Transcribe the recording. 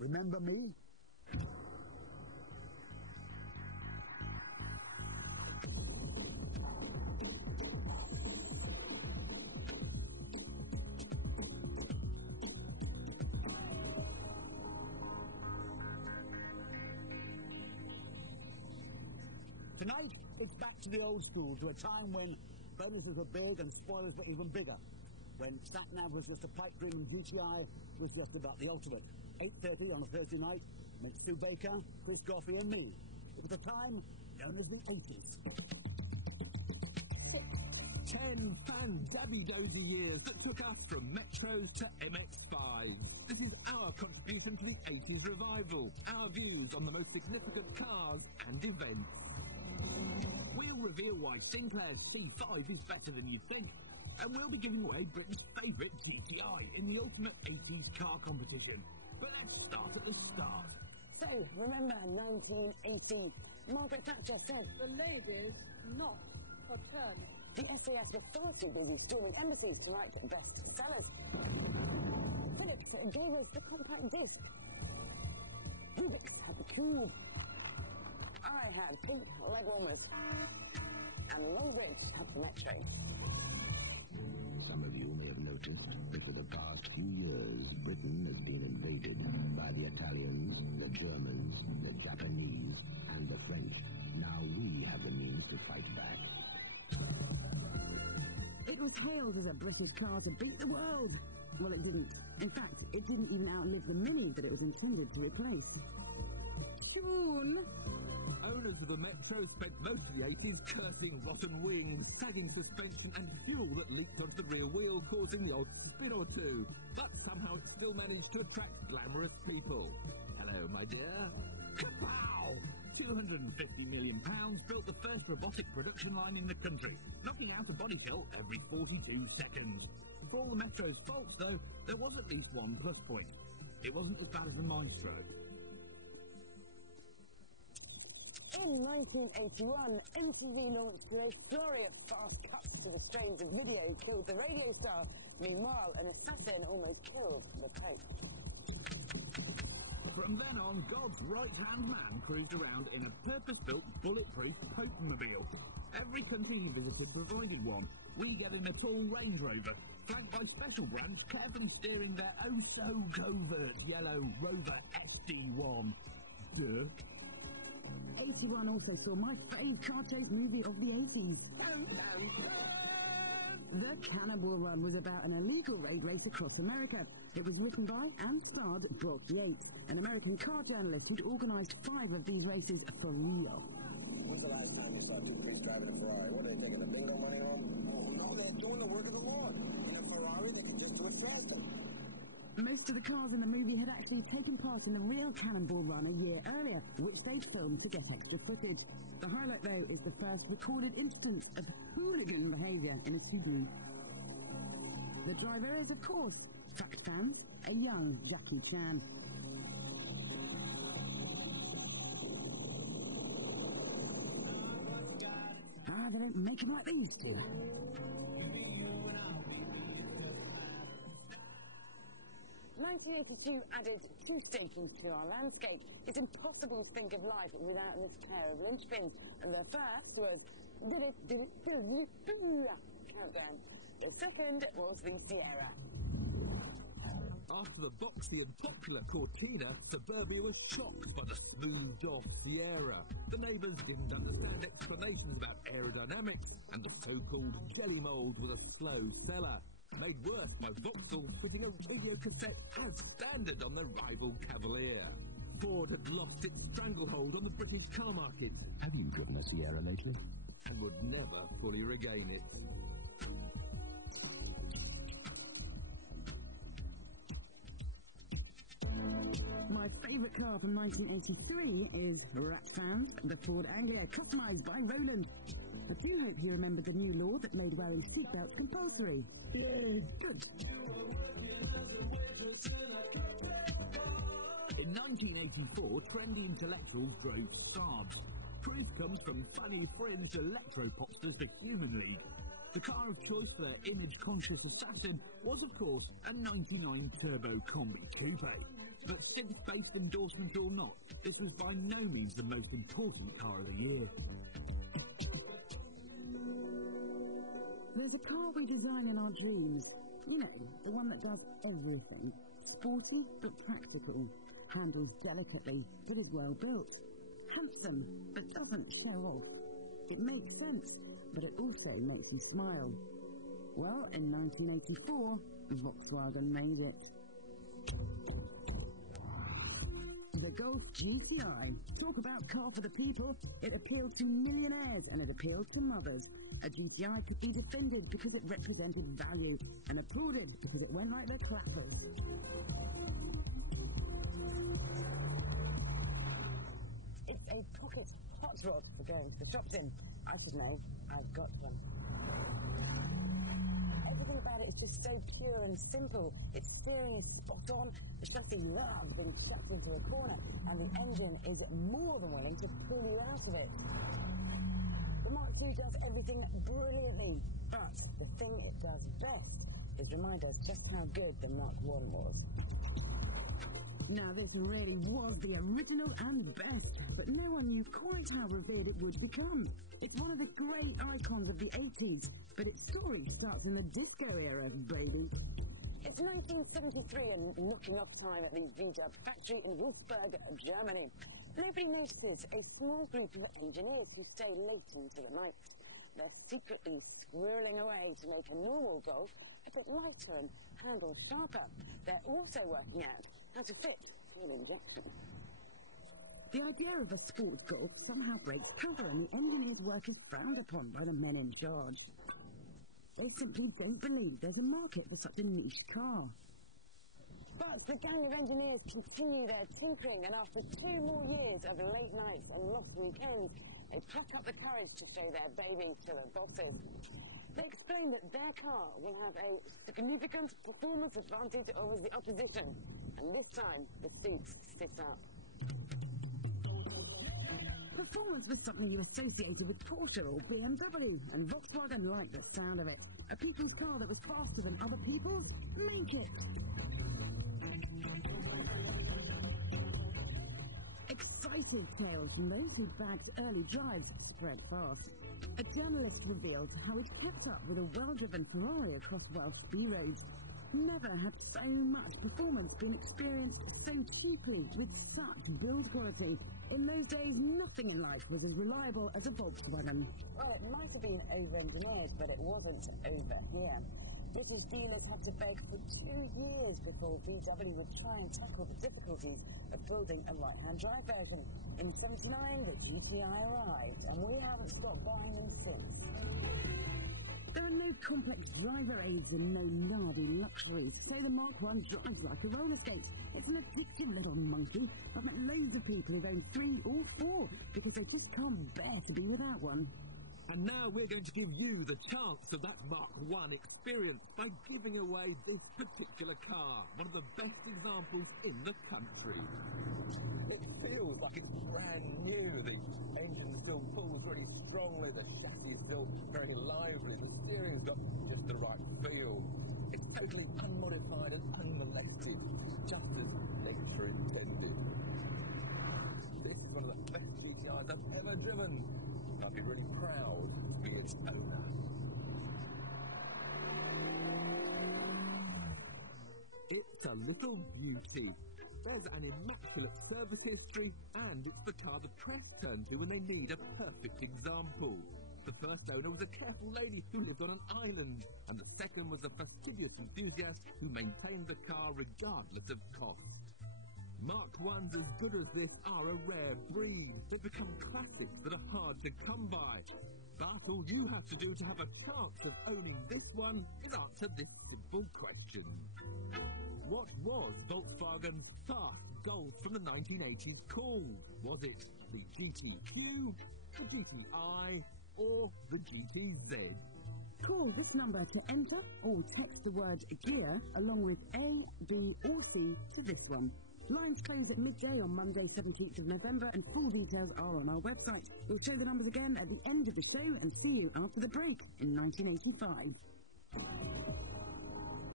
Remember me? Tonight, it's back to the old school, to a time when bonuses were big and spoilers were even bigger. When sat-nav was just a pipe dream and GTI was just about the ultimate. 8:30 on a Thursday night, meant Stu Baker, Chris Goffey and me. It was a time known as the 80s. 10 fan-dabby-dozy years that took us from Metros to MX-5. This is our contribution to the 80s revival, our views on the most significant cars and events. We'll reveal why Sinclair's C5 is better than you think, and we'll be giving away Britain's favourite GTI in the ultimate 80s car competition. But let's start at the start. So, remember 1980, Margaret Thatcher said, "The ladies, not for turning." The SAS authorities will be stealing embassies to write bestsellers. Philips gave us the compact disc. Philips had the tube. I had pink leg warmers. And Longbridge had the Metro. Some of you may have noticed that for the past few years, Britain has been invaded by the Italians, the Germans, the Japanese, and the French. Now we have the means to fight back. It was hailed as a British car to beat the world. Well, it didn't. In fact, it didn't even outlive the Mini that it was intended to replace. Soon, Owners of the Metro spent most of the 80s cursing rotten wings, sagging suspension and fuel that leaked onto the rear wheel, causing the odd spin or two. But somehow it still managed to attract glamorous people. Hello, my dear. Kapow! £250 million built the first robotic production line in the country, knocking out a body shell every 42 seconds. For all the Metro's faults, though, there was at least one plus point. It wasn't as bad as the Maestro. in 1981, MTV launched the flurry of fast cuts to the strains of video killed the radio star. Meanwhile, an assassin almost killed the Pope. From then on, God's right-hand man cruised around in a purpose-built, bulletproof Pope-mobile. Every country he visited provided one. We get in a tall Range Rover, flanked by special brands carefully steering their oh-so-covert yellow Rover SD1. Duh. 81 also saw my favourite car chase movie of the 80s. The Cannonball Run was about an illegal road race across America. It was written by and starred Brock Yates, an American car journalist who'd organised 5 of these races for real. When's the last time you saw two kids driving a Ferrari? What are they taking, a bingo money home? No, they're doing the work of the Lord. In a Ferrari, they can just do it. Most of the cars in the movie had actually taken part in the real Cannonball Run a year earlier, which they'd filmed to get extra footage. The highlight, though, is the first recorded instance of hooligan behaviour in a Subaru. The driver is, of course, track fan, a young Jackie Chan. They don't make them like these two. 1982 added 2 stations to our landscape. It's impossible to think of life without this pair of linchpins. And the first was countdown. The second was the Sierra. After the boxy and popular Cortina, Suburbia was shocked by the smoothed-off Sierra. The neighbours didn't understand explanations about aerodynamics, and the so-called jelly mould was a slow seller. Made worse by Vauxhall putting a radio cassette as standard on the rival Cavalier. Ford had lost its stranglehold on the British car market. Have you driven a Sierra lately? And would never fully regain it. My favourite car from 1983 is Rat-Found, the Ford Anglia, customised by Roland. I do hope you remember the new law that made wearing seatbelts compulsory. Yay, good. In 1984, trendy intellectuals drove Saabs. Proof comes from funny fringe electro-popsters to Human League. The car of choice for their image-conscious assassin was, of course, a 99 Turbo Combi Coupe. But synth-based endorsements or not, this was by no means the most important car of the year. There's a car we design in our dreams. You know, the one that does everything. Sporty but practical. Handles delicately, but is well built. Handsome, but doesn't show off. It makes sense, but it also makes you smile. Well, in 1984, Volkswagen made it. The Golf GTI. Talk about car for the people. It appealed to millionaires and it appealed to mothers. A GTI could be defended because it represented value and applauded because it went like the clappers. It's a pocket hot rod for going to the shops in. I should know. I've got some. Everything about it is just so pure and simple. Its steering is spot on, the chassis loves being strapped into a corner, and the engine is more than willing to pull you out of it. The Mark II does everything brilliantly, but the thing it does best is remind us just how good the Mark I was. Now this really was the original and best, but no one knew quite how revered it would become. It's one of the great icons of the 80s, but its story starts in the disco era, baby. It's 1973 and knocking off time at the VW factory in Wolfsburg, Germany. Nobody notices a small group of engineers who stay late into the night. They're secretly swirling away to make a normal Golf a bit lighter and handle sharper. They're also working out how to fit fuel injection. The idea of a sports Golf somehow breaks cover and the engineer's work is frowned upon by the men in charge. They simply don't believe there's a market for such a niche car. But the gang of engineers continue their tinkering, and after 2 more years of late nights and lost weekends, they pluck up the courage to show their baby to the bosses. They explain that their car will have a significant performance advantage over the opposition, and this time the seats stick up. Performance was something you associated with Porsche or BMW, and Volkswagen liked the sound of it. A people's car that was faster than other people's? Make it! Exciting tales from those who bagged early drives spread fast. A journalist revealed how it kept up with a well-driven Ferrari across Welsh speed roads. Never had so much performance been experienced so cheaply with such build quality. In those days, nothing in life was as reliable as a Volkswagen. Well, it might have been over-engineered, but it wasn't over here. British dealers had to beg for 2 years before VW would try and tackle the difficulty of building a right-hand drive version. In 79, the GTI arrived, and we haven't stopped buying them since. There are no complex driver aids and no gnarly luxuries, so the Mark I drives like a roller skate. It's an addictive little monkey. I've met loads of people who've owned 3 or 4 because they just can't bear to be without one. And now we're going to give you the chance of that Mark I experience by giving away this particular car, one of the best examples in the country. It feels like it's brand new. The engine still pulls very strongly, the chassis is still very lively, the steering's got just the right feel. It's totally unmodified and unmolested, just as extra intended. This is one of the best GTIs I've ever driven. I'd be really proud to be its owner. It's a little beauty. There's an immaculate service history, and it's the car the press turn to when they need a perfect example. The first owner was a careful lady who lived on an island, and the second was a fastidious enthusiast who maintained the car regardless of cost. Mark I's as good as this are a rare breed. They've become classics that are hard to come by. But all you have to do to have a chance of owning this one is answer this simple question. What was Volkswagen's fast Golf from the 1980s called? Was it the GTQ, the GTI, or the GTZ? Call this number to enter or text the word gear along with A, B or C to this one. Lines close at midday on Monday 17th of November and full details are on our website. We'll show the numbers again at the end of the show and see you after the break in 1985.